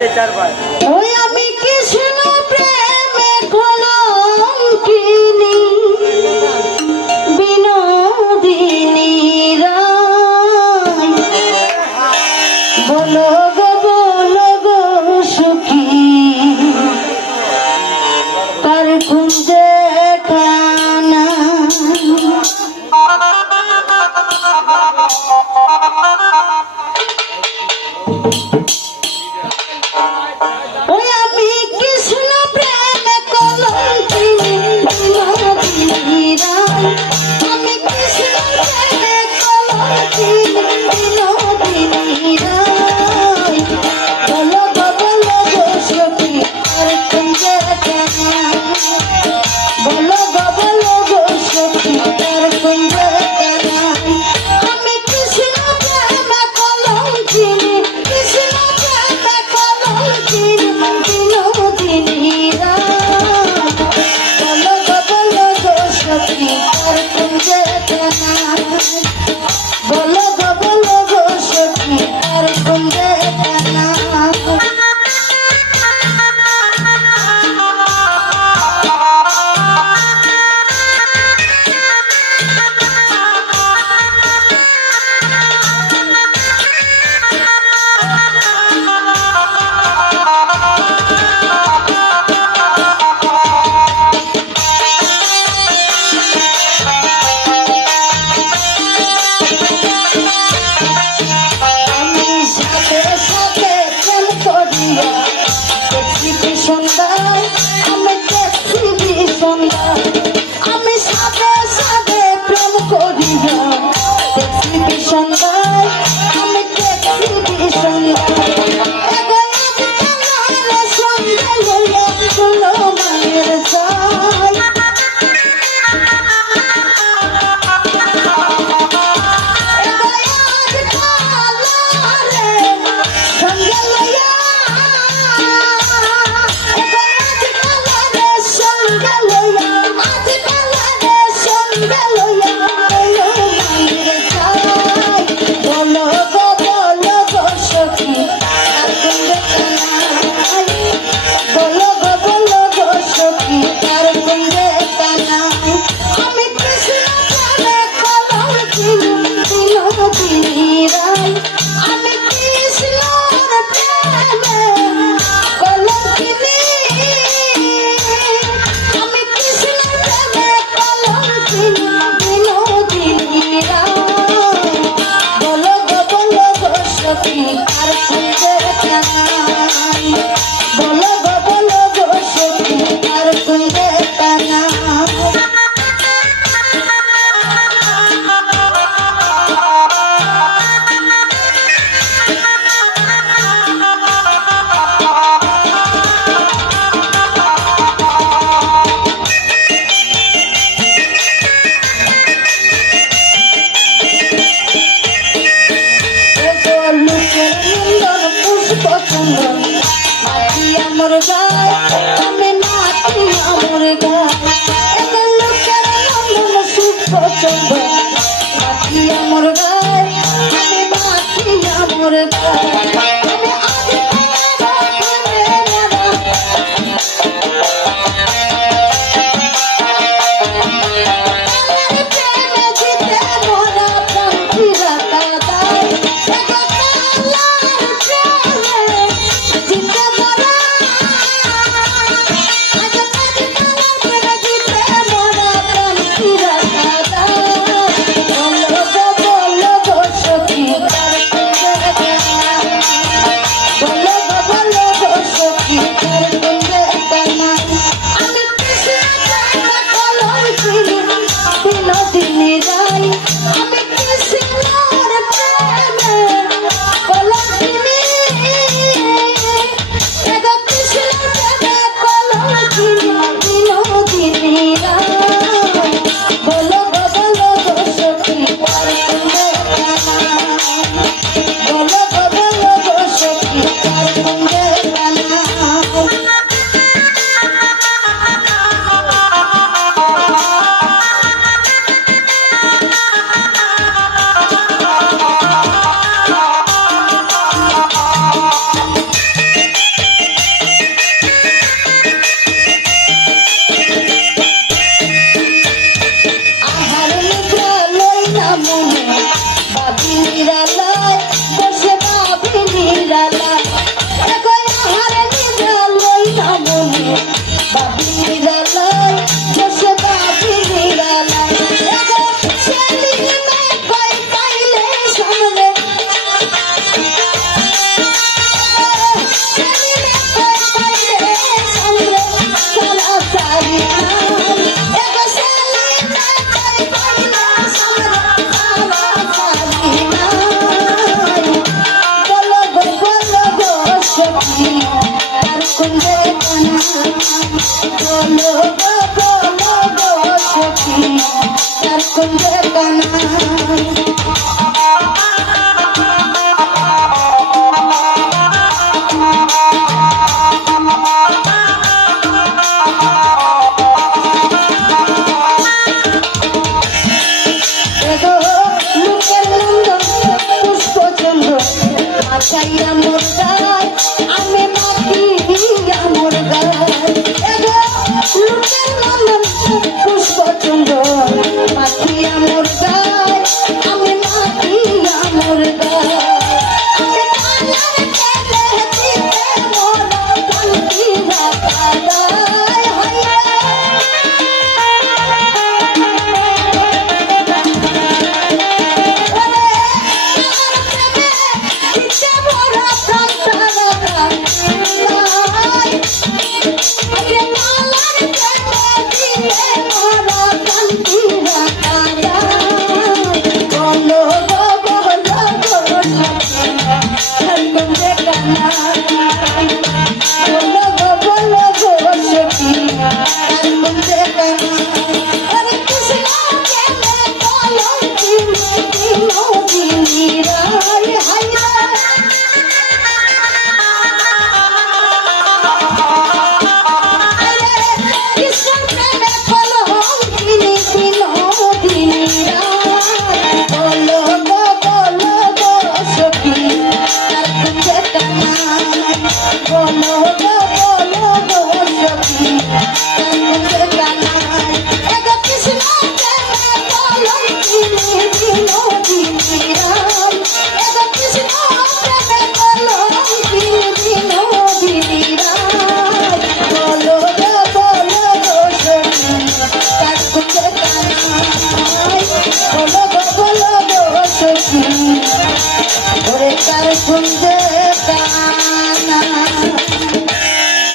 चार बार। Thank you. ya amor.